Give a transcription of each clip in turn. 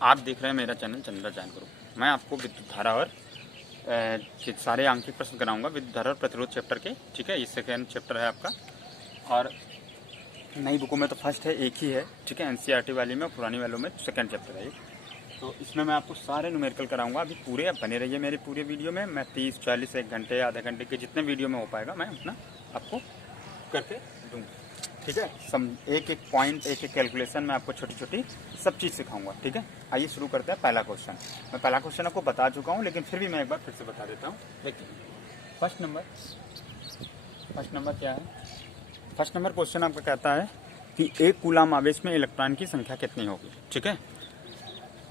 आप देख रहे हैं मेरा चैनल चंद्राचार्य ग्रुप। मैं आपको विद्युत धारा और सारे आंकिक प्रश्न कराऊंगा विद्युत धारा और प्रतिरोध चैप्टर के। ठीक है, ये सेकेंड चैप्टर है आपका और नई बुकों में तो फर्स्ट है, एक ही है। ठीक है, एनसीईआरटी वाली में और पुरानी वालों में सेकेंड चैप्टर है ये। तो इसमें मैं आपको सारे न्यूमेरिकल कराऊंगा। अभी पूरे आप बने रहिए मेरे पूरे वीडियो में। मैं 30, 40, 1 घंटे, आधे घंटे के जितने वीडियो में हो पाएगा मैं उतना आपको करके दूँगा। ठीक है, एक एक पॉइंट, एक एक कैलकुलेशन में आपको छोटी छोटी सब चीज़ सिखाऊंगा। ठीक है, आइए शुरू करते हैं। पहला क्वेश्चन, मैं पहला क्वेश्चन आपको बता चुका हूँ लेकिन फिर भी मैं एक बार फिर से बता देता हूँ। देखिए फर्स्ट नंबर क्या है। फर्स्ट नंबर क्वेश्चन आपका कहता है कि एक कूलाम आवेश में इलेक्ट्रॉन की संख्या कितनी होगी। ठीक है,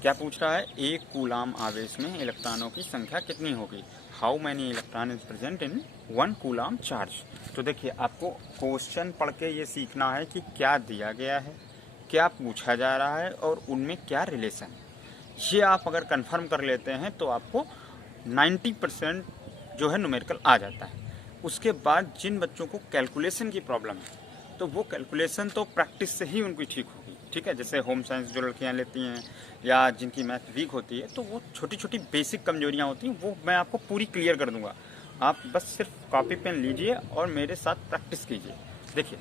क्या पूछ रहा है, एक कूलाम आवेश में इलेक्ट्रॉनों की संख्या कितनी होगी। How many electron is present in 1 coulomb charge. तो देखिए आपको क्वेश्चन पढ़ के ये सीखना है कि क्या दिया गया है, क्या पूछा जा रहा है और उनमें क्या रिलेशन है। ये आप अगर कंफर्म कर लेते हैं तो आपको 90% जो है न्यूमेरिकल आ जाता है। उसके बाद जिन बच्चों को कैलकुलेशन की प्रॉब्लम है तो वो कैलकुलेशन तो प्रैक्टिस से ही उनकी ठीक होगी। ठीक है, जैसे होम साइंस जो लड़कियां लेती हैं या जिनकी मैथ वीक होती है तो वो छोटी छोटी बेसिक कमजोरियां होती हैं, वो मैं आपको पूरी क्लियर कर दूंगा। आप बस सिर्फ कॉपी पेन लीजिए और मेरे साथ प्रैक्टिस कीजिए। देखिए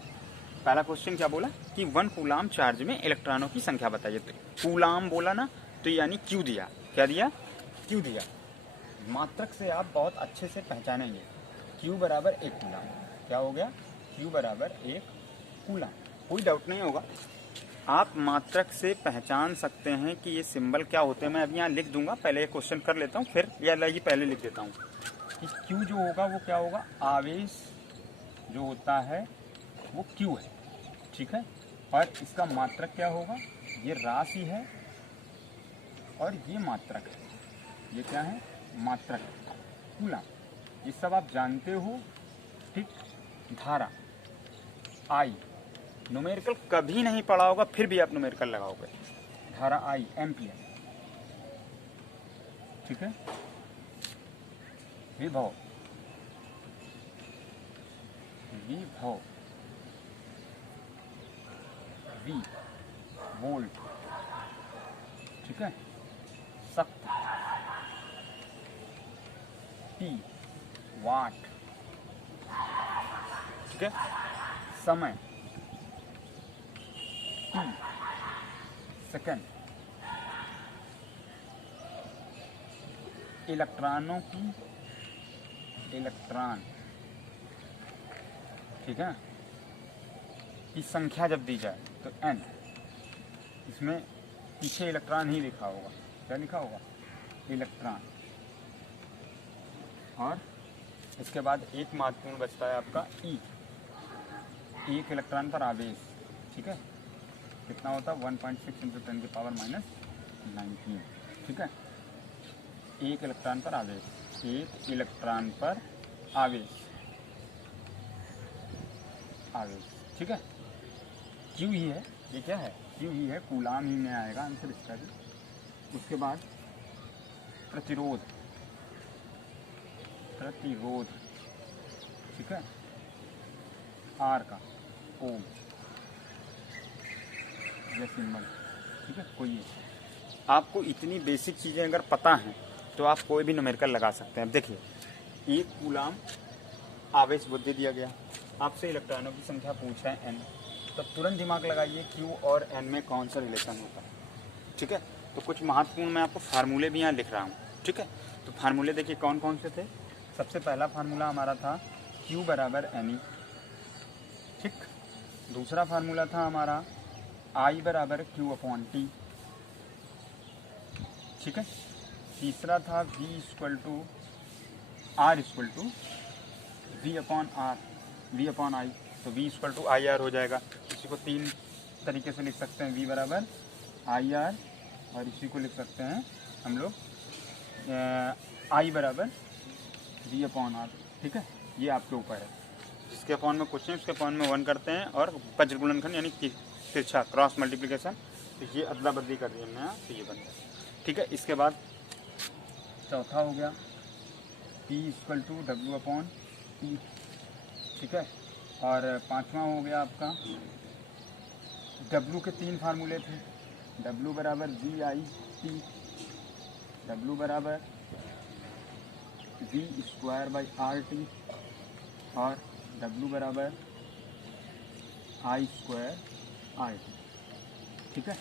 पहला क्वेश्चन क्या बोला कि 1 कूलाम चार्ज में इलेक्ट्रॉनों की संख्या बताइए। तो कूलाम बोला ना, तो यानी क्यू दिया। क्या दिया? क्यू दिया। मात्रक से आप बहुत अच्छे से पहचानेंगे। क्यू बराबर 1 कूलाम। क्या हो गया? क्यू बराबर 1 कूलाम। कोई डाउट नहीं होगा, आप मात्रक से पहचान सकते हैं कि ये सिंबल क्या होते हैं। मैं अभी यहाँ लिख दूंगा, पहले ये क्वेश्चन कर लेता हूँ फिर या ये पहले लिख देता हूँ कि क्यू जो होगा वो क्या होगा, आवेश जो होता है वो क्यू है। ठीक है, और इसका मात्रक क्या होगा, ये राशि है और ये मात्रक है। ये क्या है? मात्रक कूलाम। ये सब आप जानते हो। ठीक, धारा आई, न्यूमेरिकल कभी नहीं पढ़ा होगा फिर भी आप न्यूमेरिकल लगाओगे। धारा आई एम्पियर। ठीक है, विभव, विभव, वी वोल्ट। ठीक है, शक्ति, टी वाट। ठीक है, समय टी सेकंड। इलेक्ट्रॉनों की, इलेक्ट्रॉन, ठीक है, की संख्या जब दी जाए तो n, इसमें पीछे इलेक्ट्रॉन ही लिखा होगा। क्या लिखा होगा? इलेक्ट्रॉन। और इसके बाद एक महत्वपूर्ण बचता है आपका ई, एक इलेक्ट्रॉन पर आवेश। ठीक है, कितना होता है? 1.6 × 10⁻⁹। ठीक है, एक इलेक्ट्रॉन पर आवेश, एक इलेक्ट्रॉन पर आवेश, आवेश। ठीक है, क्यू ही है, ये क्या है? क्यू ही है, कूलाम ही में आएगा आंसर इसका भी। उसके बाद प्रतिरोध, प्रतिरोध। ठीक है, आर का ओम, ये सिंबल। ठीक है, कोई आपको इतनी बेसिक चीज़ें अगर पता हैं तो आप कोई भी न्यूमेरिकल लगा सकते हैं। अब देखिए, एक कूलाम आवेश बुद्धि दिया गया, आपसे इलेक्ट्रॉनों की संख्या पूछ रहे हैं n, तो तुरंत दिमाग लगाइए क्यू और n में कौन सा रिलेशन होता है। ठीक है, तो कुछ महत्वपूर्ण मैं आपको फार्मूले भी यहाँ लिख रहा हूँ। ठीक है, तो फार्मूले देखिए कौन कौन से थे। सबसे पहला फार्मूला हमारा था क्यू बराबर एन। ठीक, दूसरा फार्मूला था हमारा आई बराबर क्यू अपॉन टी। ठीक है, तीसरा था V = R = V upon R, V upon I. तो V = IR हो जाएगा। इसी को 3 तरीके से लिख सकते हैं, V बराबर IR, और इसी को लिख सकते हैं हम लोग I बराबर V अपॉन आर। ठीक है, ये आपके ऊपर है। जिसके अपॉन में क्वेश्चन उसके अपॉन में 1 करते हैं, और वज्र गुणनखंड यानी तिरछा क्रॉस मल्टीप्लिकेशन, तो ये अदला बदली कर दिया हमने, तो ये बन गया। ठीक है, इसके बाद चौथा हो गया P = W अपॉन T। ठीक है, और पांचवा हो गया आपका W के 3 फार्मूले थे। W बराबर VIT, W बराबर V स्क्वायर बाई RT और W बराबर I स्क्वायर RT। ठीक है,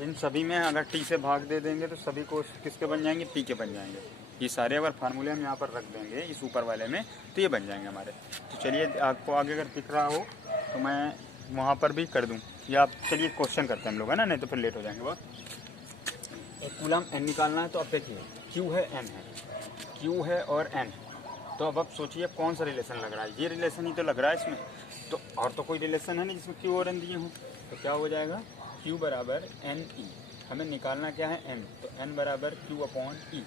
इन सभी में अगर T से भाग दे देंगे तो सभी को किसके बन जाएंगे, P के बन जाएंगे। ये सारे अगर फार्मूले हम यहाँ पर रख देंगे इस ऊपर वाले में तो ये बन जाएंगे हमारे। तो चलिए आपको आगे अगर दिख रहा हो तो मैं वहाँ पर भी कर दूँ, या आप चलिए क्वेश्चन करते हैं हम लोग, है ना, नहीं तो फिर लेट हो जाएंगे बहुत। एक कूलम N निकालना है, तो अब देखिए Q है N है, Q है और N है, तो अब आप सोचिए कौन सा रिलेशन लग रहा है। ये रिलेशन ही तो लग रहा है इसमें, तो और तो कोई रिलेशन है नहीं जिसमें Q और N दिए हों। तो क्या हो जाएगा, Q बराबर NE, हमें निकालना क्या है N, तो N बराबर Q अपॉन E,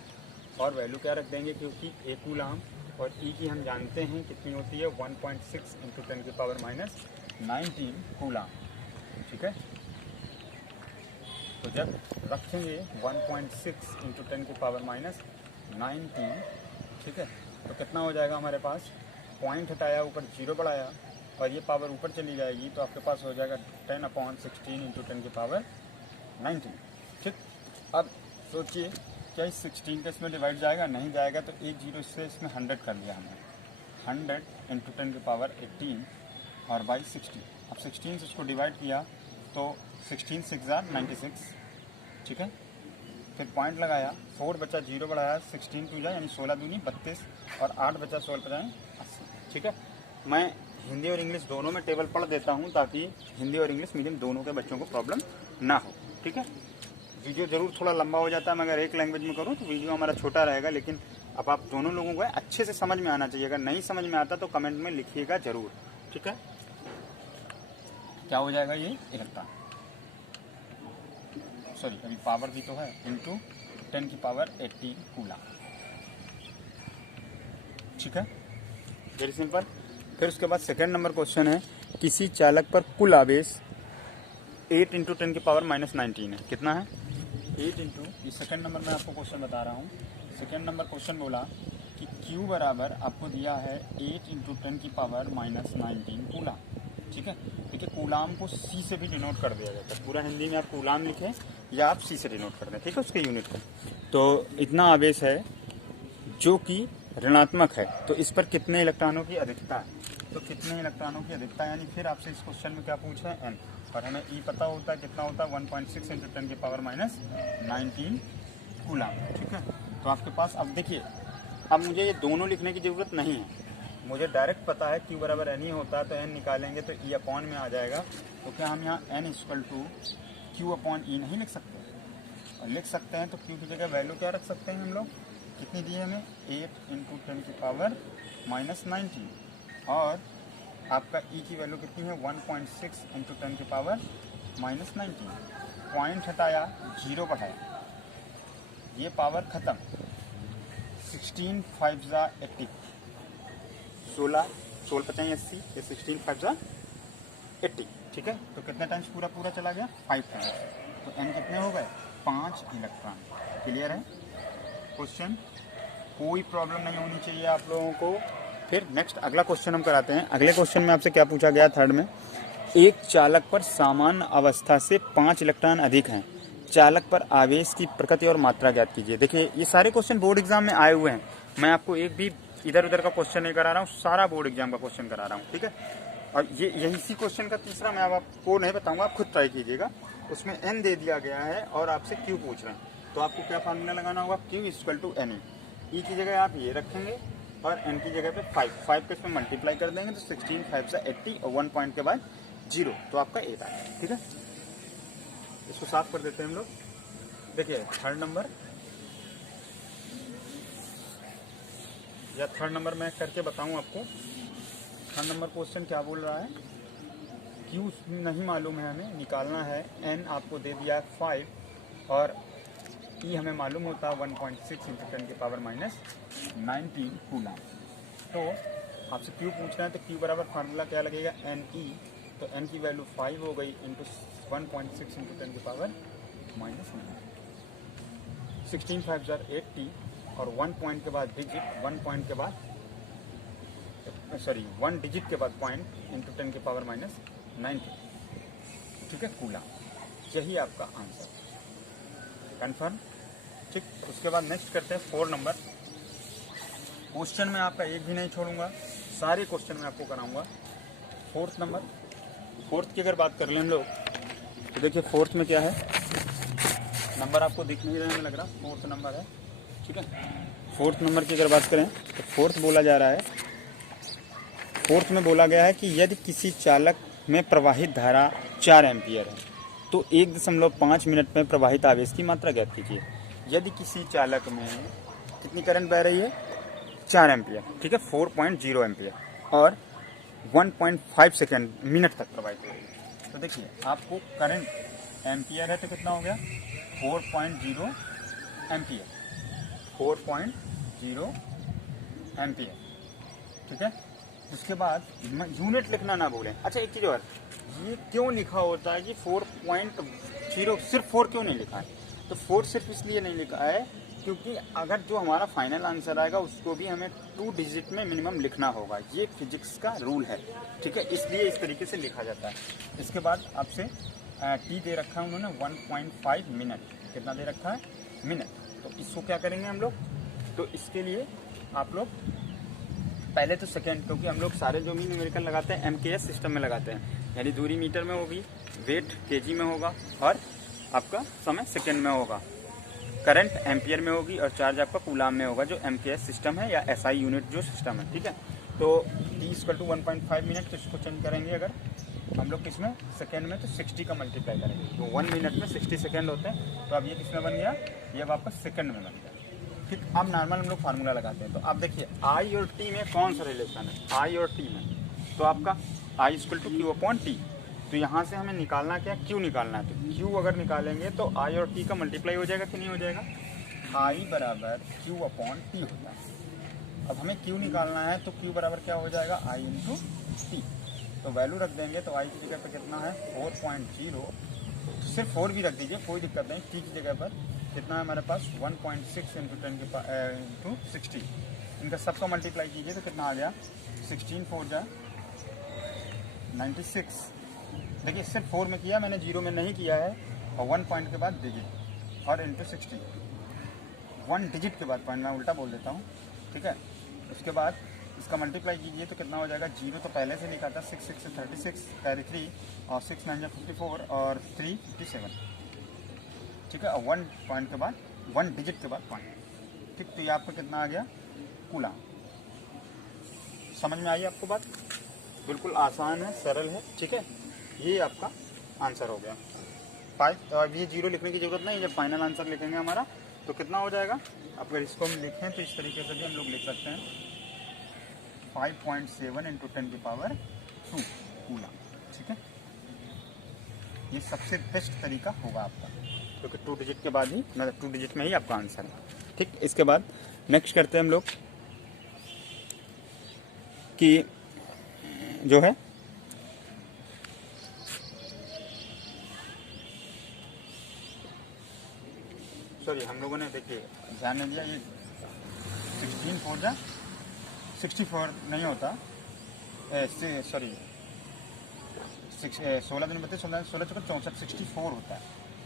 और वैल्यू क्या रख देंगे क्योंकि एक कूलम और E की हम जानते हैं कितनी होती है, 1.6 इंटू 10 की पावर माइनस 19 कूलम। ठीक है, तो जब रखेंगे 1.6 इंटू 10 की पावर माइनस 19, ठीक है, तो कितना हो जाएगा हमारे पास, पॉइंट हटाया ऊपर 0 बढ़ाया और ये पावर ऊपर चली जाएगी, तो आपके पास हो जाएगा 10/16 इंटू 10 की पावर 19। ठीक, अब सोचिए क्या इस 16 का इसमें डिवाइड जाएगा, नहीं जाएगा, तो एक जीरो इससे इसमें 100 कर लिया हमने, 100 इंटू 10 की पावर 18 और बाई 60। अब 16 से इसको डिवाइड किया तो 16 6 96। ठीक है, फिर पॉइंट लगाया, 4 बचा 0 बढ़ाया, 16 टू जाए यानी 16 दूनी 32 और 8 बचा 16 बचाएँ 80। ठीक है, मैं हिंदी और इंग्लिश दोनों में टेबल पढ़ देता हूँ ताकि हिंदी और इंग्लिश मीडियम दोनों के बच्चों को प्रॉब्लम ना हो। ठीक है, वीडियो जरूर थोड़ा लंबा हो जाता है, मैं अगर एक लैंग्वेज में करूँ तो वीडियो हमारा छोटा रहेगा, लेकिन अब आप दोनों लोगों को अच्छे से समझ में आना चाहिए। अगर नहीं समझ में आता तो कमेंट में लिखिएगा जरूर। ठीक है, क्या हो जाएगा ये इलेक्ट्रॉन, सॉरी अभी पावर भी तो है, इंटू 10 की पावर 80 कूलम। ठीक है, वेरी सिंपल। फिर उसके बाद सेकेंड नंबर क्वेश्चन है, किसी चालक पर कुल आवेश 8 इंटू 10 की पावर माइनस 19 है। कितना है, 8 इंटू, ये सेकेंड नंबर में आपको क्वेश्चन बता रहा हूँ। सेकेंड नंबर क्वेश्चन बोला कि Q बराबर आपको दिया है 8 इंटू 10 की पावर माइनस 19 कूलम। ठीक है, देखिए कूलम को C से भी डिनोट कर दिया जाता है, पूरा हिंदी में आप कूलम लिखें या आप C से डिनोट कर दें। ठीक है, उसके यूनिट को। तो इतना आवेश है जो कि ऋणात्मक है, तो इस पर कितने इलेक्ट्रॉनों की अधिकता है, तो कितने इलेक्ट्रॉनों की अधिकता है, यानी फिर आपसे इस क्वेश्चन में क्या पूछ रहे हैं, N, और हमें E पता होता है कितना होता है, 1.6 इंटू 10 की पावर माइनस 19 कूलम। ठीक है, तो आपके पास अब देखिए, अब मुझे ये दोनों लिखने की ज़रूरत नहीं है, मुझे डायरेक्ट पता है Q बराबर N ही होता है, तो N निकालेंगे तो E अपॉन में आ जाएगा। तो क्या हम यहाँ N equal to Q upon E नहीं लिख सकते, और लिख सकते हैं तो Q की जगह वैल्यू क्या रख सकते हैं हम लोग, कितनी दी है हमें, 8 इंटू 10 की पावर माइनस 19, और आपका E की वैल्यू कितनी है, 1.6 इंटू 10 की पावर माइनस 19। पॉइंट हटाया 0 बढ़ाया, ये पावर खत्म, 16 5 जा 80, 16 55 80, ये 16 5 जा 80। ठीक है, तो कितने टाइम्स पूरा पूरा चला गया, 5 टाइम्स, तो N कितने हो गए, 5 इलेक्ट्रॉन। क्लियर है क्वेश्चन, कोई प्रॉब्लम नहीं होनी चाहिए आप लोगों को। फिर नेक्स्ट अगला क्वेश्चन हम कराते हैं। अगले क्वेश्चन में आपसे क्या पूछा गया, थर्ड में, एक चालक पर सामान्य अवस्था से 5 इलेक्ट्रॉन अधिक हैं, चालक पर आवेश की प्रकृति और मात्रा ज्ञात कीजिए। देखिए ये सारे क्वेश्चन बोर्ड एग्जाम में आए हुए हैं, मैं आपको एक भी इधर उधर का क्वेश्चन नहीं करा रहा हूँ, सारा बोर्ड एग्जाम का क्वेश्चन करा रहा हूँ। ठीक है, और ये यही इसी क्वेश्चन का तीसरा मैं अब आपको नहीं बताऊंगा, आप खुद ट्राई कीजिएगा। उसमें N दे दिया गया है और आपसे Q पूछ रहे हैं, तो आपको क्या फार्मूला लगाना होगा, Q equal to NE। E की जगह आप ये रखेंगे और N की जगह पे 5 को इसमें मल्टीप्लाई कर देंगे तो 16 5 से 80 और 1 पॉइंट के बाद 0, तो आपका 8 आएगा। ठीक है, इसको साफ कर देते हैं हम लोग। देखिए थर्ड नंबर मैं करके बताऊं आपको। थर्ड नंबर क्वेश्चन क्या बोल रहा है, Q नहीं मालूम है, हमें निकालना है, N आपको दे दिया 5 और E हमें मालूम होता है 1.6 इंटू 10 की पावर माइनस 19 कूलम। तो आपसे Q पूछना है, तो Q बराबर फार्मूला क्या लगेगा, NE, तो N की वैल्यू 5 हो गई इंटू 1.6 इंटू 10 की पावर माइनस 9, 16 5 जार 80 और 1 पॉइंट के बाद डिजिट, 1 पॉइंट के बाद सॉरी 1 डिजिट के बाद पॉइंट इंटू 10 की पावर माइनस 90। ठीक है, कूलम, यही आपका आंसर। कंफर्म। ठीक, उसके बाद नेक्स्ट करते हैं 4 नंबर। क्वेश्चन में आपका एक भी नहीं छोड़ूंगा, सारे क्वेश्चन में आपको कराऊंगा। 4th नंबर, 4th की अगर बात कर लें हम लोग तो देखिए 4th में क्या है, नंबर आपको दिख नहीं रहा है लग रहा, 4th नंबर है। ठीक है, 4th नंबर की अगर बात करें तो 4th बोला जा रहा है, 4th में बोला गया है कि यदि किसी चालक में प्रवाहित धारा 4 एम्पियर है तो 1.5 मिनट में प्रवाहित आवेश की मात्रा ज्ञात कीजिए। यदि किसी चालक में कितनी करंट बह रही है, 4 एम्पियर, ठीक है, 4.0 एम्पियर और 1.5 सेकेंड मिनट तक प्रवाहित हो रही है। तो देखिए आपको करंट एम्पियर है तो कितना हो गया, 4.0 एम्पियर, 4.0 एम्पियर। ठीक है, उसके बाद यूनिट लिखना ना भूलें। अच्छा एक चीज़ और, ये क्यों लिखा होता है कि 4.0, सिर्फ 4 क्यों नहीं लिखा है? तो 4 सिर्फ इसलिए नहीं लिखा है क्योंकि अगर जो हमारा फाइनल आंसर आएगा उसको भी हमें 2 डिजिट में मिनिमम लिखना होगा, ये फिजिक्स का रूल है। ठीक है, इसलिए इस तरीके से लिखा जाता है। इसके बाद आपसे टी दे रखा है उन्होंने 1.5 मिनट, कितना दे रखा है, मिनट। तो इसको क्या करेंगे हम लोग, तो इसके लिए आप लोग पहले तो सेकेंड, क्योंकि हम लोग सारे जो भी न्यूमेरिकल लगाते हैं MKS सिस्टम में लगाते हैं, यानी दूरी मीटर में होगी, वेट केजी में होगा और आपका समय सेकेंड में होगा, करंट एम्पियर में होगी और चार्ज आपका कूलाम में होगा, जो MKS सिस्टम है या SI यूनिट जो सिस्टम है। ठीक है, तो T = 1.5 मिनट, तो इसको चेंज करेंगे अगर हम लोग किसमें, सेकेंड में, तो 60 का मल्टीप्लाई करेंगे, तो 1 मिनट में 60 सेकेंड होते हैं। तो अब ये किसमें बन गया, ये अब आपका सेकेंड में बन गया। ठीक, अब नॉर्मल हम लोग फार्मूला लगाते हैं। तो आप देखिए I और T में कौन सा रिलेशन है, I और T में, तो आपका I = Q/T। तो यहाँ से हमें निकालना क्या, Q निकालना है। तो Q अगर निकालेंगे तो I और T का मल्टीप्लाई हो जाएगा कि नहीं हो जाएगा, I = Q/T होता है। अब हमें Q निकालना है तो Q बराबर क्या हो जाएगा, I × T। तो वैल्यू रख देंगे, तो I की जगह पर कितना है 4.0, तो सिर्फ 4 भी रख दीजिए कोई दिक्कत नहीं। T की जगह पर कितना है हमारे पास 1.6 × 60, इनका सबका मल्टीप्लाई कीजिए तो कितना आ गया, 16 4 जा 96। देखिए सिर्फ 4 में किया मैंने, 0 में नहीं किया है, और 1 पॉइंट के बाद डिजिट और × 60, 1 डिजिट के बाद पॉइंट, मैं उल्टा बोल देता हूँ। ठीक है, उसके बाद इसका मल्टीप्लाई कीजिए तो कितना हो जाएगा, 0 तो पहले से लिखा था, 6 6 से 36 कैरी 3 और 6 9 54 और 3 57। ठीक है, और 1 पॉइंट के बाद 1 डिजिट के बाद पॉइंट। ठीक, तो ये आपको कितना आ गया, कूलाम। समझ में आई आपको बात, बिल्कुल आसान है, सरल है। ठीक है, ये आपका आंसर हो गया 5। तो अब ये 0 लिखने की जरूरत नहीं, जब फाइनल आंसर लिखेंगे हमारा तो कितना हो जाएगा। अगर इसको हम लिखें तो इस तरीके से भी हम लोग लिख सकते हैं, 5.7 × 10⁻² कूलाम। ठीक है, ये सबसे बेस्ट तरीका होगा आपका, क्योंकि 2 डिजिट के बाद ही, मतलब 2 डिजिट में ही आपका आंसर है। ठीक, इसके बाद नेक्स्ट करते हैं हम लोग कि जो है सॉरी, हम लोगों ने देखिए ध्यान नहीं दिया, ये 16 4 जा 64 नहीं होता, सॉरी 16 दिन बते 16 16 64 64 होता है।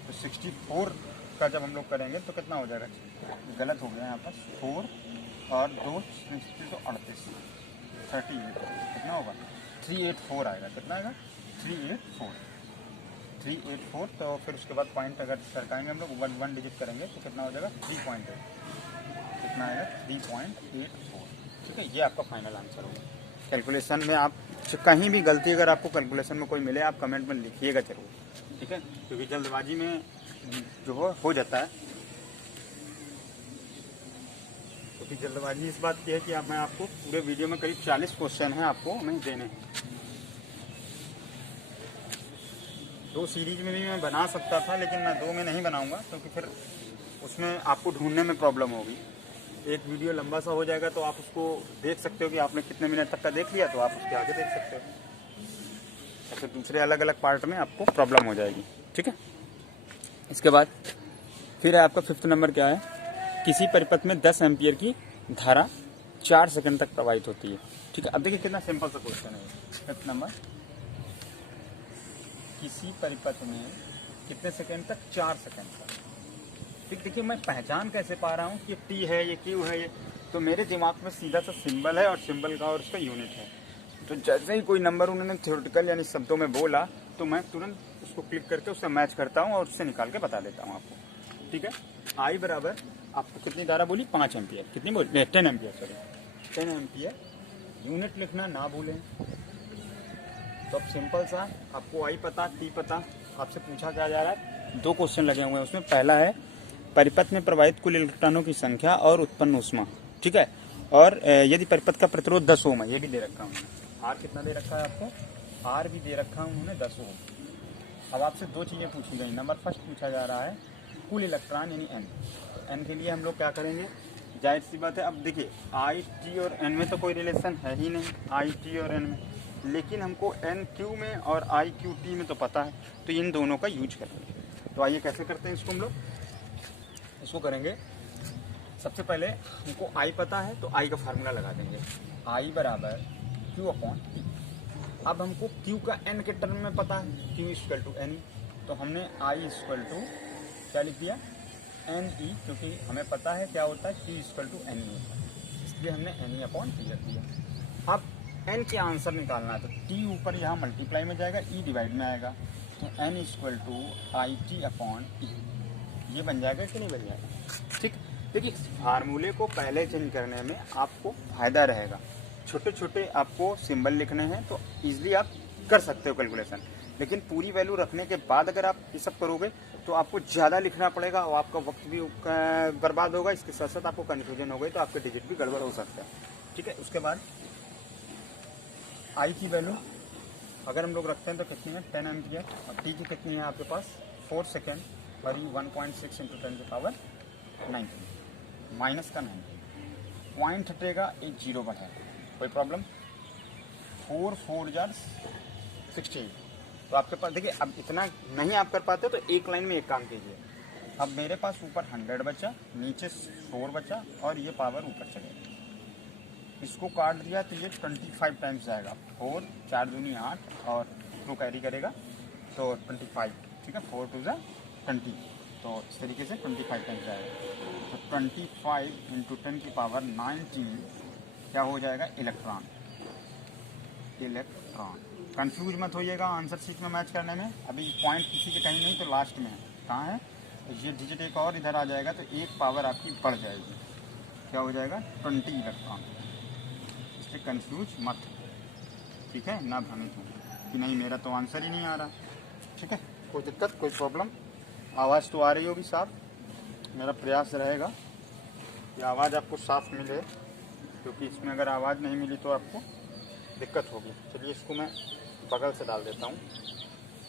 तो 64 का जब हम लोग करेंगे तो कितना हो जाएगा, गलत हो गया यहाँ पर, 4 और 2 तो 38 38, कितना होगा 384 आएगा, कितना आएगा 384। तो फिर उसके बाद पॉइंट अगर सरकाएंगे हम लोग 1 डिजिट करेंगे तो कितना हो जाएगा 3.8, कितना आएगा 3.84। ठीक है, ये आपका फाइनल आंसर होगा। कैलकुलेशन में आप कहीं भी गलती अगर आपको कैलकुलेशन में कोई मिले, आप कमेंट में लिखिएगा जरूर। ठीक है, क्योंकि जल्दबाजी में जो हो जाता है, क्योंकि जल्दबाजी इस बात की है कि मैं आपको पूरे वीडियो में करीब 40 क्वेश्चन हैं आपको हमें देने हैं। 2 सीरीज में भी मैं बना सकता था, लेकिन मैं 2 में नहीं बनाऊंगा, क्योंकि फिर उसमें आपको ढूंढने में प्रॉब्लम होगी। एक वीडियो लंबा सा हो जाएगा तो आप उसको देख सकते हो कि आपने कितने मिनट तक का देख लिया, तो आप उसके आगे देख सकते हो, और फिर दूसरे अलग अलग पार्ट में आपको प्रॉब्लम हो जाएगी। ठीक है, इसके बाद फिर है आपका 5th नंबर क्या है, किसी परिपथ में 10 एम्पियर की धारा 4 सेकंड तक प्रवाहित होती है। ठीक है, अब देखिए कितना सिंपल सा क्वेश्चन है। 5th नंबर, किसी परिपथ में कितने सेकंड तक, 4 सेकंड तक। देखिए मैं पहचान कैसे पा रहा हूँ कि टी है, ये क्यू है, ये तो मेरे दिमाग में सीधा सा सिंबल है और सिंबल का और उसका यूनिट है। तो जैसे ही कोई नंबर उन्होंने थ्योरेटिकल यानी शब्दों में बोला तो मैं तुरंत उसको क्लिक करके उससे मैच करता हूँ और उससे निकाल के बता देता हूँ आपको। ठीक है, आई बराबर आपको कितनी धारा बोली, 5 एम्पियर, कितनी बोली, 10 एम्पियर, सॉरी 10 एम्पियर। यूनिट लिखना ना भूलें। तो अब सिंपल सा, आपको आई पता, टी पता, आपसे पूछा क्या जा रहा है, 2 क्वेश्चन लगे हुए हैं उसमें। पहला है परिपथ में प्रवाहित कुल इलेक्ट्रॉनों की संख्या और उत्पन्न ऊष्मा। ठीक है, और यदि परिपथ का प्रतिरोध 10 ओम है, ये भी दे रखा हूँ। आर कितना दे रखा है आपको, आर भी दे रखा हूँ उन्होंने 10 ओम। अब आपसे 2 चीज़ें पूछी गई। नंबर फर्स्ट पूछा जा रहा है कुल इलेक्ट्रॉन यानी एन। तो एन के लिए हम लोग क्या करेंगे, जाहिर सी बात है। अब देखिए आई टी और एन में तो कोई रिलेशन है ही नहीं, आई टी और एन में, लेकिन हमको एन क्यू में और आई क्यू टी में तो पता है, तो इन दोनों का यूज करेंगे। तो आइए कैसे करते हैं इसको हम लोग। इसको करेंगे, सबसे पहले हमको आई पता है तो आई का फार्मूला लगा देंगे, आई बराबर क्यू अपॉन टी। अब हमको क्यू का एन के टर्म में पता है, Q equal to N E, तो हमने आई इक्वल टू क्या लिख दिया, एन ई, क्योंकि हमें पता है क्या होता है, Q equal to N E होता है, इसलिए हमने एन ई अपॉन टी रख दिया। अब एन के आंसर निकालना है तो टी ऊपर यहाँ मल्टीप्लाई में जाएगा, ई डिवाइड में आएगा, तो N equal to I T upon T, ये बन जाएगा कि नहीं बन जाएगा। ठीक, देखिए फार्मूले को पहले चेंज करने में आपको फायदा रहेगा। छोटे छोटे आपको सिंबल लिखने हैं तो इजीली आप कर सकते हो कैलकुलेशन, लेकिन पूरी वैल्यू रखने के बाद अगर आप ये सब करोगे तो आपको ज़्यादा लिखना पड़ेगा और आपका वक्त भी बर्बाद होगा। इसके साथ साथ आपको कन्फ्यूजन हो गई तो आपके डिजिट भी गड़बड़ हो सकता है। ठीक है, उसके बाद आई की वैल्यू अगर हम लोग रखते हैं तो कितनी है, 10 एम्पियर, और टी की कितनी है आपके पास 4 सेकेंड, और 1.6 इंटू 10 की पावर 19, माइनस का 19, पॉइंट हटेगा, एक जीरो बढ़ेगा, कोई प्रॉब्लम। 4 4 जार 16, तो आपके पास देखिए अब इतना नहीं आप कर पाते तो एक लाइन में एक काम कीजिए। अब मेरे पास ऊपर 100 बचा, नीचे 4 बचा, और ये पावर ऊपर चलेगा, इसको काट दिया तो ये 25 टाइम्स जाएगा, 4 4 दूनी 8 और टू कैरी करेगा तो 25। ठीक है, 4 2 ज़ा 20, तो इस तरीके से 25 टाइम्स जाएगा। तो 25 इंटू 10 की पावर 19 क्या हो जाएगा, इलेक्ट्रॉन। इलेक्ट्रॉन, कंफ्यूज मत होइएगा आंसर शीट में मैच करने में। अभी पॉइंट किसी के कहीं नहीं तो लास्ट में है, कहाँ है, तो ये डिजिट एक और इधर आ जाएगा तो एक पावर आपकी बढ़ जाएगी, क्या हो जाएगा 20 इलेक्ट्रॉन। इससे कंफ्यूज मत, ठीक है, ना भ्रमित हो कि नहीं मेरा तो आंसर ही नहीं आ रहा। ठीक है, कोई दिक्कत, कोई प्रॉब्लम। आवाज़ तो आ रही होगी साफ, मेरा प्रयास रहेगा कि आवाज़ आपको साफ मिले, क्योंकि इसमें अगर आवाज़ नहीं मिली तो आपको दिक्कत होगी। चलिए इसको मैं बगल से डाल देता हूँ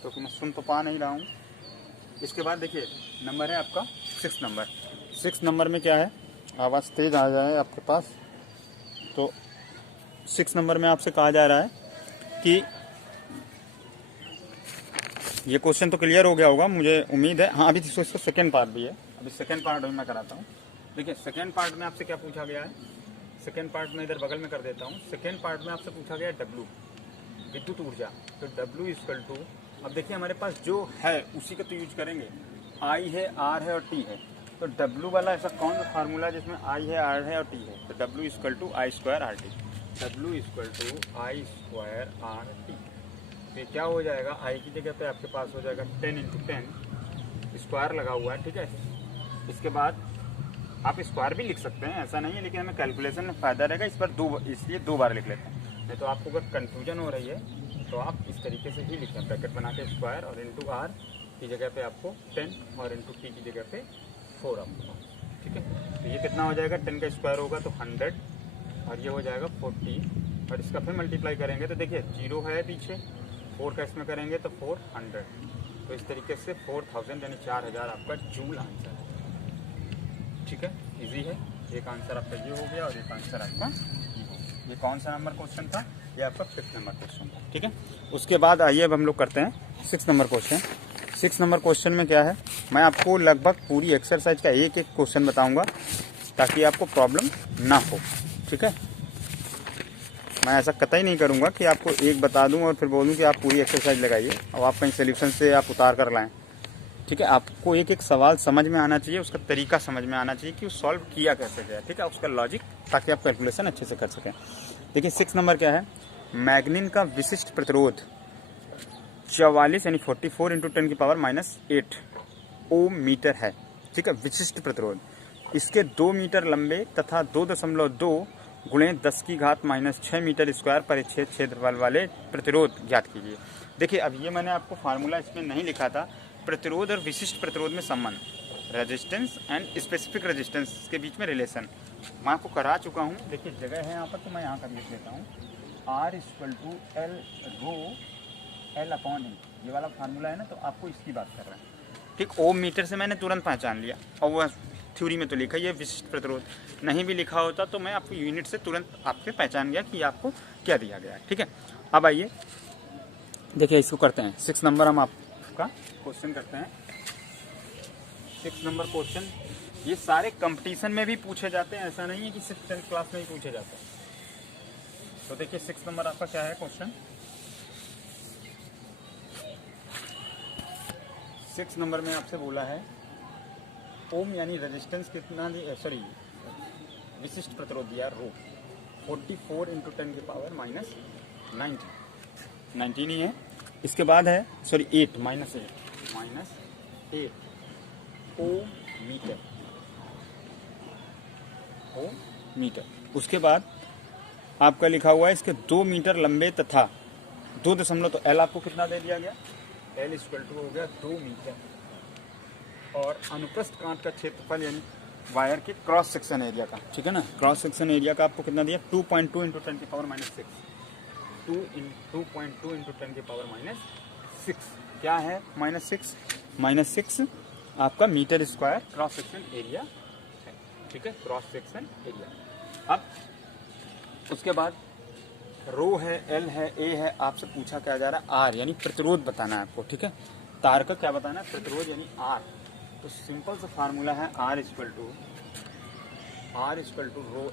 क्योंकि मैं सुन तो पा नहीं रहा हूँ। इसके बाद देखिए नंबर है आपका 6 नंबर। 6 नंबर में क्या है, आवाज़ तेज़ आ जाए आपके पास, तो 6 नंबर में आपसे कहा जा रहा है कि ये क्वेश्चन तो क्लियर हो गया होगा मुझे उम्मीद है। हाँ, अभी इसका सेकेंड पार्ट भी है, अभी सेकेंड पार्ट मैं कराता हूँ। देखिए सेकेंड पार्ट में आपसे क्या पूछा गया है, सेकेंड पार्ट में इधर बगल में कर देता हूँ। सेकेंड पार्ट में आपसे पूछा गया है डब्ल्यू, विद्युत ऊर्जा। तो डब्ल्यू इक्वल टू, अब देखिए हमारे पास जो है उसी का तो यूज करेंगे, आई है, आर है और टी है। तो डब्ल्यू वाला ऐसा कौन सा फार्मूला जिसमें आई है, आर है और टी है, तो W equal to I square R T. W equal to I square R T. तो क्या हो जाएगा, आई की जगह पे आपके पास हो जाएगा 10 इंटू 10, स्क्वायर लगा हुआ है। ठीक है, इसके बाद आप स्क्वायर भी लिख सकते हैं, ऐसा नहीं है, लेकिन हमें कैलकुलेशन में फ़ायदा रहेगा, इस पर इसलिए 2 बार लिख लेते हैं। नहीं तो आपको अगर कन्फ्यूजन हो रही है तो आप इस तरीके से ही लिखें, ब्रैकेट बना के स्क्वायर, और इंटू आर की जगह पे आपको 10 और इंटू टी की जगह पे 4 आपको। ठीक है, तो ये कितना हो जाएगा, 10 का स्क्वायर होगा तो 100, और ये हो जाएगा 40, और इसका फिर मल्टीप्लाई करेंगे तो देखिए 0 है पीछे, 4 का इसमें करेंगे तो 400। तो इस तरीके से 4000 यानी 4000 आपका जूल आंसर है। ठीक है, इजी है। एक आंसर आपका ये हो गया और एक आंसर आपका ये हो गया। ये कौन सा नंबर क्वेश्चन था, ये आपका 5th नंबर क्वेश्चन था। ठीक है, उसके बाद आइए अब हम लोग करते हैं 6 नंबर क्वेश्चन। 6 नंबर क्वेश्चन में क्या है, मैं आपको लगभग पूरी एक्सरसाइज का एक एक क्वेश्चन बताऊंगा ताकि आपको प्रॉब्लम ना हो। ठीक है, मैं ऐसा कतई नहीं करूंगा कि आपको एक बता दूं और फिर बोलूं कि आप पूरी एक्सरसाइज लगाइए और आप कहीं सोल्यूशन से आप उतार कर लाएं। ठीक है, आपको एक एक सवाल समझ में आना चाहिए, उसका तरीका समझ में आना चाहिए कि वो सॉल्व किया कैसे गया, ठीक है, उसका लॉजिक, ताकि आप कैलकुलेशन अच्छे से कर सकें। देखिए 6 नंबर क्या है, मैग्नीन का विशिष्ट प्रतिरोध 44 यानी 44 इंटू 10 की पावर -8 ओम मीटर है, ठीक है, विशिष्ट प्रतिरोध। इसके 2 मीटर लंबे तथा 2.2 गुणे 10 की घात -6 मीटर स्क्वायर परिच्छेद क्षेत्रफल वाले प्रतिरोध ज्ञात कीजिए। देखिए अब ये मैंने आपको फार्मूला इसमें नहीं लिखा था, प्रतिरोध और विशिष्ट प्रतिरोध में संबंध, रेजिस्टेंस एंड स्पेसिफिक रेजिस्टेंस के बीच में रिलेशन मैं आपको करा चुका हूँ। देखिए जगह है यहाँ पर, तो मैं यहाँ कर लिख देता हूँ, R = L रो L/E, ये वाला फार्मूला है ना, तो आपको इसकी बात कर रहे हैं, ठीक। ओम मीटर से मैंने तुरंत पहचान लिया, और वह थ्योरी में तो लिखा ये विशिष्ट प्रतिरोध, नहीं भी लिखा होता तो मैं आपको यूनिट से तुरंत आपके पहचान गया कि आपको क्या दिया गया है, ठीक है। अब आइए देखिए इसको करते हैं, 6 नंबर हम आपका क्वेश्चन करते हैं। 6 नंबर क्वेश्चन, ये सारे कंपटीशन में भी पूछे जाते हैं, ऐसा नहीं है कि सिर्फ 10th क्लास में ही पूछे जाते हैं। तो देखिए 6 नंबर आपका क्या है क्वेश्चन, 6 नंबर में आपसे बोला है ओम यानी रेजिस्टेंस कितना दिया, सॉरी विशिष्ट प्रतिरोध दिया रो 44 इंटू 10 की पावर -19 ही है। इसके बाद है सॉरी 8 ओ मीटर। उसके बाद आपका लिखा हुआ है इसके 2 मीटर लंबे तथा 2 तो एल आपको कितना दे दिया गया, L = हो गया 2 मीटर, और अनुप्रस्थ कांच का क्षेत्रफल यानी वायर के क्रॉस सेक्शन एरिया का, ठीक है ना, क्रॉस सेक्शन एरिया का आपको कितना दिया 2.2 इंटू 10 की पावर -6, 2.2 इंटू 10 की पावर -6 क्या है, -6 आपका metre square cross section area है, ठीक है, क्रॉस सेक्शन एरिया। अब उसके बाद रो है, एल है, ए है, आपसे पूछा क्या जा रहा है आर यानी प्रतिरोध बताना है आपको, ठीक है, तार का क्या बताना है, प्रतिरोध यानी आर। तो सिंपल सा फार्मूला है R = रो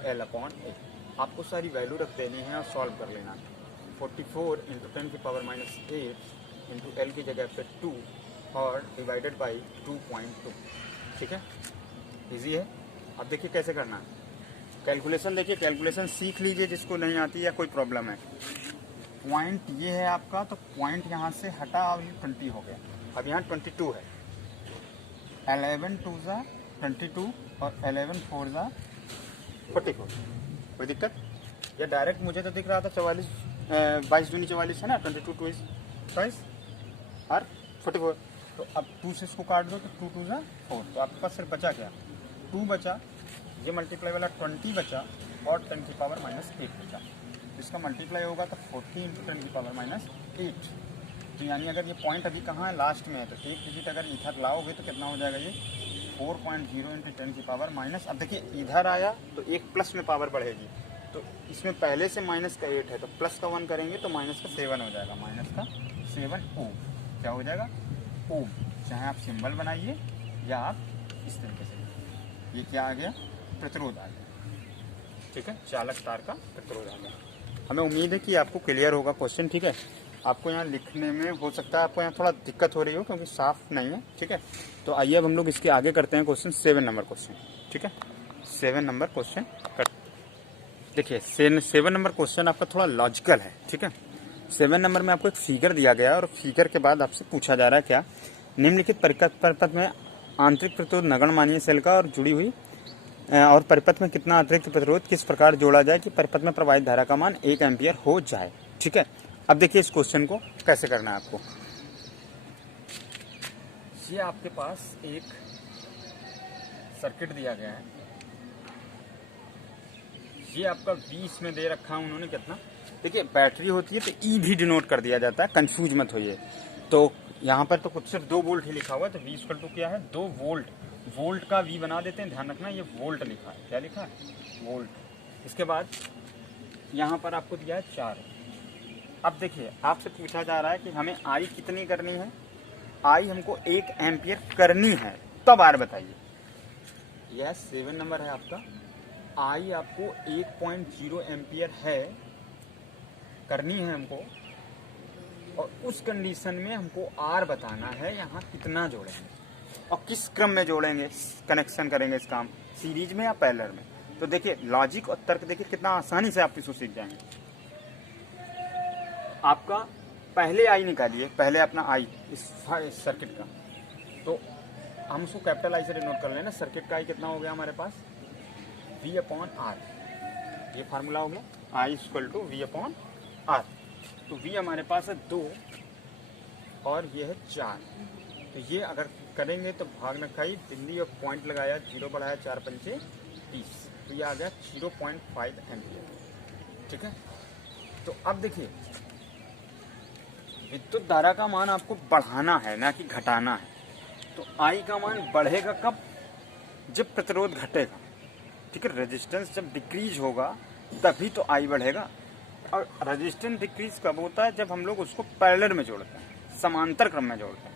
L/A। आपको सारी वैल्यू रख देनी है और सॉल्व कर लेना। 44 इंटू 10 की पावर -8 इंटू L की जगह पे 2 और डिवाइडेड बाई 2.2, ठीक है, इजी है। अब देखिए कैसे करना है कैलकुलेशन, देखिए कैलकुलेशन सीख लीजिए जिसको नहीं आती या कोई प्रॉब्लम है। पॉइंट ये है आपका, तो पॉइंट यहाँ से हटा और ये 20 हो गया, अब यहाँ 22 है, 11 2 22 और 11 4 44, कोई दिक्कत, या डायरेक्ट मुझे तो दिख रहा था 44 22 दूनी 44 है ना, 22 2 22 और 44, तो अब 2 से इसको काट दो तो 2 2 4, तो आपके पास सिर्फ बचा क्या 2 बचा, ये मल्टीप्लाई वाला 20 बचा और 10 की पावर -8 बचा, इसका मल्टीप्लाई होगा तो 40 इंटू 10 की पावर -8, तो यानी अगर ये पॉइंट अभी कहाँ है, लास्ट में है, तो एक डिजिट अगर इधर लाओगे तो कितना हो जाएगा ये 4.0 इंटू 10 की पावर -, अब देखिए इधर आया तो एक प्लस में पावर बढ़ेगी, तो इसमें पहले से माइनस का 8 है, तो प्लस का 1 करेंगे तो माइनस का 7 हो जाएगा, -7 ओम, क्या हो जाएगा ओम, चाहे आप सिंबल बनाइए या आप इस तरीके से, ये क्या आ गया प्रतिरोध आ गया, ठीक है, चालक तार का प्रतिरोध आ गया। हमें उम्मीद है कि आपको क्लियर होगा क्वेश्चन, ठीक है। आपको यहाँ लिखने में हो सकता है आपको यहाँ थोड़ा दिक्कत हो रही हो क्योंकि साफ नहीं है, ठीक है। तो आइए अब हम लोग इसके आगे करते हैं क्वेश्चन 7 नंबर क्वेश्चन, ठीक है, 7 नंबर क्वेश्चन कर, देखिए 7 नंबर क्वेश्चन आपका थोड़ा लॉजिकल है, ठीक है। 7 नंबर में आपको एक फिगर दिया गया है और फिगर के बाद आपसे पूछा जा रहा है क्या, निम्नलिखित परिपथ में आंतरिक प्रतिरोध नगण्य मानिए सेल का और जुड़ी हुई और परिपथ में कितना अतिरिक्त प्रतिरोध किस प्रकार जोड़ा जाए कि परिपथ में प्रवाहित धारा का मान 1 एम्पियर हो जाए, ठीक है। अब देखिए इस क्वेश्चन को कैसे करना है आपको, ये आपके पास एक सर्किट दिया गया है, ये आपका 20 में दे रखा है उन्होंने, कितना, देखिए बैटरी होती है तो ई भी डिनोट कर दिया जाता है, कंफ्यूज मत होइए। तो यहाँ पर तो कुछ सिर्फ 2 वोल्ट ही लिखा हुआ है, तो V = क्या है 2 वोल्ट, वोल्ट का V बना देते हैं, ध्यान रखना ये वोल्ट लिखा है, क्या लिखा है वोल्ट। इसके बाद यहाँ पर आपको दिया है 4। अब देखिए आपसे पूछा जा रहा है कि हमें I कितनी करनी है, I हमको 1 एम्पियर करनी है, तब आर बताइए। यह 7 नंबर है आपका, I आपको 1.0 एम्पियर है करनी है हमको, और उस कंडीशन में हमको R बताना है, यहाँ कितना जोड़ेंगे, और किस क्रम में जोड़ेंगे, कनेक्शन करेंगे इस काम, सीरीज में या पैरेलल में। तो देखिए लॉजिक और तर्क देखिए कितना आसानी से आप इसको सीख जाएंगे। आपका पहले आई निकालिए, पहले अपना आई इस सर्किट का, तो हम उसको कैपिटल आई से डिनोट कर लेना। सर्किट का आई कितना हो गया हमारे पास, V अपॉन आर, ये फार्मूला हो गया I equal to V upon R. तो V हमारे पास है 2 और ये है 4। तो ये अगर करेंगे तो भाग न खाई, बिंदी और पॉइंट लगाया, 0 बढ़ाया, 4 पंचे 30, तो ये आ गया 0.5 एम्पियर। ठीक है, तो अब देखिए विद्युत धारा का मान आपको बढ़ाना है ना कि घटाना है। तो आई का मान बढ़ेगा कब, जब प्रतिरोध घटेगा। ठीक है, रेजिस्टेंस जब डिक्रीज होगा तभी तो आई बढ़ेगा। और रेजिस्टेंस डिक्रीज कब होता है, जब हम लोग उसको पैरेलल में जोड़ते हैं, समांतर क्रम में जोड़ते हैं।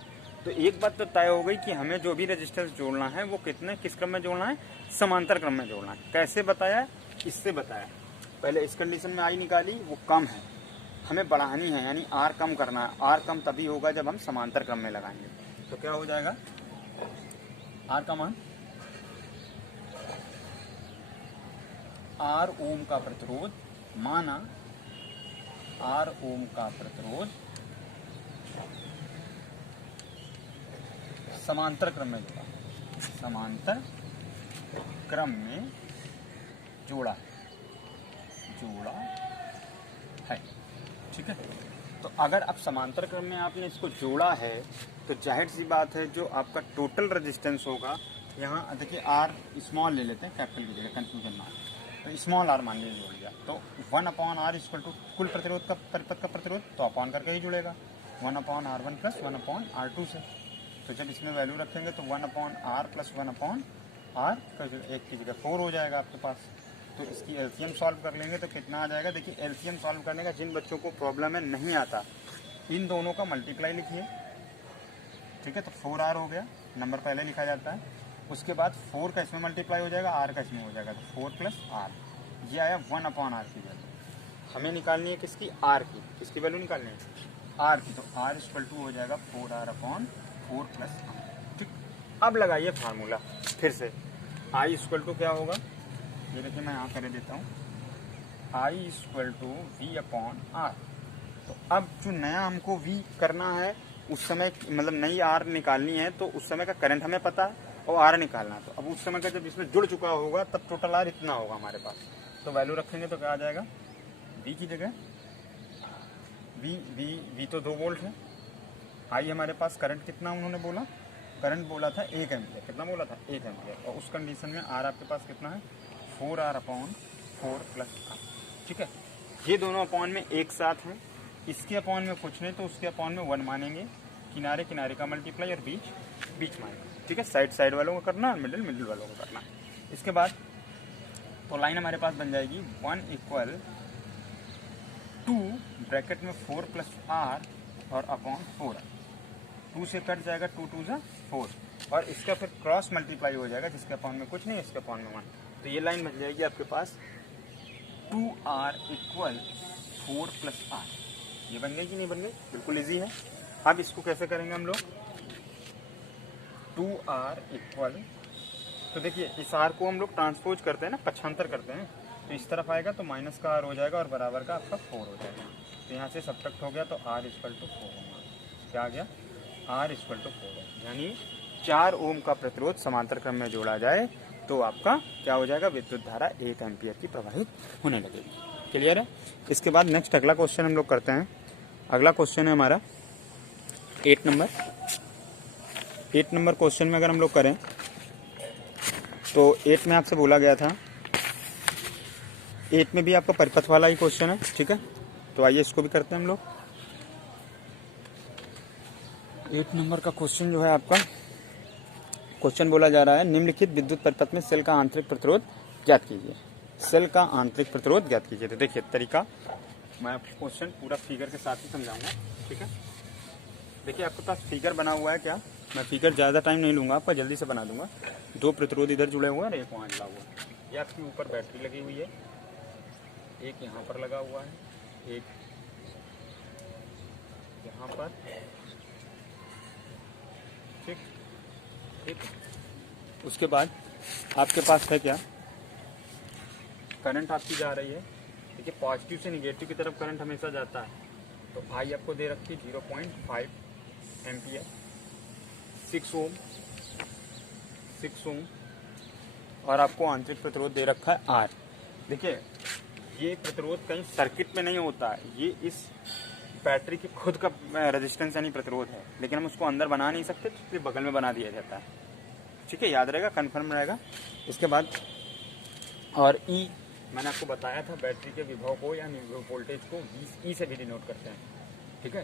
तो एक बात तो तय हो गई कि हमें जो भी रेजिस्टेंस जोड़ना है वो किस क्रम में जोड़ना है, समांतर क्रम में जोड़ना है। कैसे बताया, इससे बताया। पहले इस कंडीशन में आई निकाली, वो कम है, हमें बढ़ानी है, यानी आर कम करना है। आर कम तभी होगा जब हम समांतर क्रम में लगाएंगे। तो क्या हो जाएगा, आर का मान, आर ओम का प्रतिरोध, माना आर ओम का प्रतिरोध समांतर क्रम में जोड़ा, समांतर क्रम में जोड़ा है। ठीक है, तो अगर अब समांतर क्रम में आपने इसको जोड़ा है तो जाहिर सी बात है जो आपका टोटल रेजिस्टेंस होगा, यहाँ देखिए आर स्मॉल ले लेते हैं कैपिटल की जगह, कंफ्यूजन ना, तो स्मॉल आर मान लीजिए जोड़ दिया, तो 1 अपॉन आर इक्वल टू कुल प्रतिरोध का, परिपथ का प्रतिरोध, तो अपॉन करके ही जुड़ेगा 1 upon R1 plus 1 upon R2 से। तो जब इसमें वैल्यू रखेंगे तो 1 upon R plus 1 upon R का एक की जगह 4 हो जाएगा आपके पास। तो इसकी एलसीएम सॉल्व कर लेंगे तो कितना आ जाएगा, देखिए एलसीएम सॉल्व करने का जिन बच्चों को प्रॉब्लम है नहीं आता, इन दोनों का मल्टीप्लाई लिखिए। ठीक है, तो 4R हो गया, नंबर पहले लिखा जाता है, उसके बाद 4 का इसमें मल्टीप्लाई हो जाएगा, R का इसमें हो जाएगा, तो 4 प्लस R, ये आया 1 अपॉन आर की वैल्यू। हमें निकालनी है किसकी, आर की, किसकी वैल्यू निकालनी है, आर की। तो आर इक्वल टू हो जाएगा 4R अपॉन 4 प्लस R। ठीक, अब लगाइए फार्मूला फिर से, आई इक्वल टू क्या होगा, ये देखिए मैं यहाँ कर देता हूँ, I equal to V upon R. तो अब जो नया हमको V करना है, उस समय मतलब नई R निकालनी है, तो उस समय का करंट हमें पता है और R निकालना है। तो अब उस समय का जब इसमें जुड़ चुका होगा तब टोटल R इतना होगा हमारे पास। तो वैल्यू रखेंगे तो क्या आ जाएगा, V की जगह V तो 2 वोल्ट है, आई हमारे पास करंट कितना उन्होंने बोला, करंट बोला था 1 एम्पियर, कितना बोला था 1 एम्पियर, और उस कंडीशन में R आपके पास कितना है 4R अपॉन 4 प्लस R। ठीक है, ये दोनों अपॉन में एक साथ हैं, इसके अपॉन में कुछ नहीं तो उसके अपॉन में 1 मानेंगे, किनारे किनारे का मल्टीप्लाई और बीच मानेंगे। ठीक है, साइड वालों को करना, मिडिल वालों को करना। इसके बाद तो लाइन हमारे पास बन जाएगी 1 इक्वल 2 ब्रैकेट में 4 प्लस R और अपॉन 4R, 2 से कट जाएगा, 2 2 जा 4, और इसका फिर क्रॉस मल्टीप्लाई हो जाएगा, जिसके अपॉन में कुछ नहीं, इसके अपॉन में 1। तो ये लाइन बन जाएगी आपके पास 2R इक्वल 4 प्लस R। ये बन गई कि नहीं बन गई, बिल्कुल इजी है। अब इसको कैसे करेंगे हम लोग, 2R इक्वल, तो देखिए इस R को हम लोग ट्रांसपोज करते हैं ना, पक्षांतर करते हैं, तो इस तरफ आएगा तो माइनस का R हो जाएगा और बराबर का आपका 4 हो जाएगा। तो यहाँ से सब्ट्रैक्ट हो गया तो R इक्वल टू 4 होगा, क्या आ गया, R इक्वल टू 4। यानी 4 ओम का प्रतिरोध समांतर क्रम में जोड़ा जाए तो आपका क्या हो जाएगा, विद्युत धारा 1 एम्पियर की प्रवाहित होने लगेगी। क्लियर है। इसके बाद नेक्स्ट अगला क्वेश्चन हम लोग करते हैं। अगला क्वेश्चन है हमारा 8 नंबर क्वेश्चन में अगर हम लोग करें तो 8 में आपसे बोला गया था, 8 में भी आपका परिपथ वाला ही क्वेश्चन है। ठीक है, तो आइए इसको भी करते हैं हम लोग। 8 नंबर का क्वेश्चन जो है आपका, क्वेश्चन बोला जा रहा है निम्नलिखित विद्युत परिपथ में सेल का आंतरिक प्रतिरोध ज्ञात कीजिए। सेल का आंतरिक प्रतिरोध ज्ञात कीजिए। तो देखिए तरीका, मैं आपको क्वेश्चन पूरा फिगर के साथ ही समझाऊंगा। ठीक है, देखिए आपके पास फिगर बना हुआ है, क्या मैं फिगर ज़्यादा टाइम नहीं लूँगा, आपका जल्दी से बना दूंगा। 2 प्रतिरोध इधर जुड़े हुए हैं और एक वहाँ जुड़ा हुआ है। ये आपके ऊपर बैटरी लगी हुई है, एक यहाँ पर लगा हुआ है, एक यहाँ पर, ठीक, उसके बाद आपके पास है क्या, करंट आपकी जा रही है। देखिए पॉजिटिव से निगेटिव की तरफ करंट हमेशा जाता है। तो आई आपको दे रखी है 0.5 एम्पियर, 6 ओम और आपको आंतरिक प्रतिरोध दे रखा है आर। देखिए ये प्रतिरोध कहीं सर्किट में नहीं होता है, ये इस बैटरी की खुद का रेजिस्टेंस यानी प्रतिरोध है, लेकिन हम उसको अंदर बना नहीं सकते, तो इसलिए बगल में बना दिया जाता है। ठीक है, याद रहेगा, कन्फर्म रहेगा। इसके बाद और ई मैंने आपको बताया था बैटरी के विभव को या वोल्टेज को 20 ई से भी डिनोट करते हैं। ठीक है,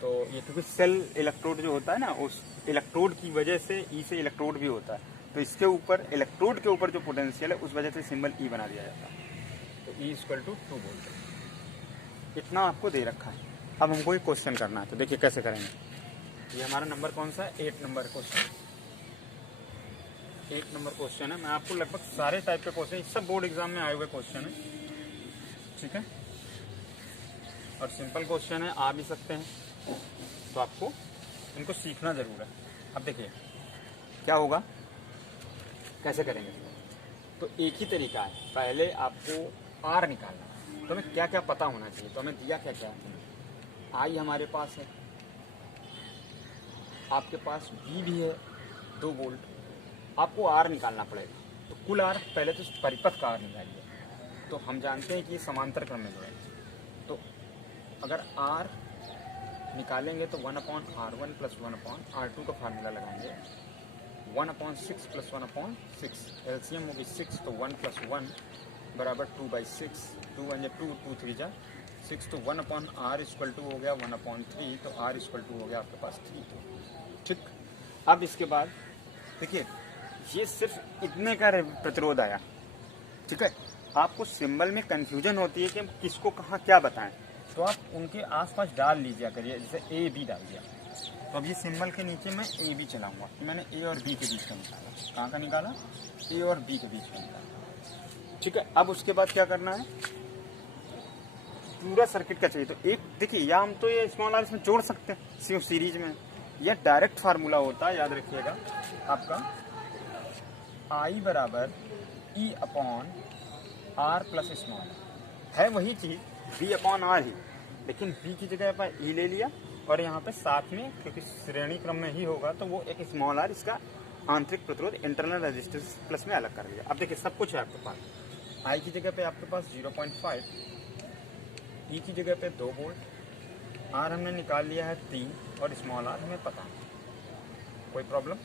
तो ये क्योंकि सेल इलेक्ट्रोड जो होता है ना, उस इलेक्ट्रोड की वजह से ई से इलेक्ट्रोड भी होता है, तो इसके ऊपर इलेक्ट्रोड के ऊपर जो पोटेंशियल है उस वजह से सिंबल ई बना दिया जाता है। तो ई इक्वल टू 2 वोल्ट, इतना आपको दे रखा है। अब हमको एक क्वेश्चन करना है, तो देखिए कैसे करेंगे। ये हमारा नंबर कौन सा है, 8 नंबर क्वेश्चन। 1 नंबर क्वेश्चन है। मैं आपको लगभग सारे टाइप के क्वेश्चन, सब बोर्ड एग्जाम में आए हुए क्वेश्चन है। ठीक है, और सिंपल क्वेश्चन है, आ भी सकते हैं, तो आपको इनको सीखना जरूर है। अब देखिए क्या होगा, कैसे करेंगे। तो एक ही तरीका है, पहले आपको आर निकालना है। तो हमें क्या क्या पता होना चाहिए, तो हमें दिया क्या क्या है। आई हमारे पास है, आपके पास बी भी है 2 वोल्ट, आपको आर निकालना पड़ेगा। तो कुल आर, पहले तो परिपथ का आर निकालिए। तो हम जानते हैं कि ये समांतर क्रम में है, तो अगर आर निकालेंगे तो 1/R1 + 1/R2 का फार्मूला लगाएंगे। 1/6 + 1/6, एलसीएम होगी 6, तो 1 + 1 = 2/6, 2 × 2, 2 × 3 = 6, तो 1/R = हो गया 1/3, तो R = हो गया आपके पास 3। ठीक, अब इसके बाद देखिए ये सिर्फ इतने का प्रतिरोध आया। ठीक है, आपको सिंबल में कंफ्यूजन होती है कि हम किसको कहाँ क्या बताएं, तो आप उनके आसपास डाल लीजिए करिए, जैसे ए बी डाल दिया। तो अब ये सिंबल के नीचे मैं ए बी चलाऊंगा, तो मैंने ए और बी के बीच का निकाला। कहाँ का निकाला, ए और बी के बीच का निकाला। ठीक है, अब उसके बाद क्या करना है, पूरा सर्किट का चाहिए। तो एक देखिए, या हम तो ये स्मॉल आर इसमें जोड़ सकते हैं सीरीज में, यह डायरेक्ट फार्मूला होता है, याद रखिएगा आपका I = E/R + स्मॉल है, वही चीज V/R ही, लेकिन V की जगह पर E ले लिया और यहाँ पे साथ में, क्योंकि श्रेणी क्रम में ही होगा, तो वो एक स्मॉल r इसका आंतरिक प्रतिरोध इंटरनल रेजिस्टेंस प्लस में अलग कर दिया। अब देखिए सब कुछ है आपके पास, I की जगह पे आपके पास 0.5, E की जगह पे 2 वोल्ट, R हमने निकाल लिया है 3 और स्मॉल r हमें पता है। कोई प्रॉब्लम?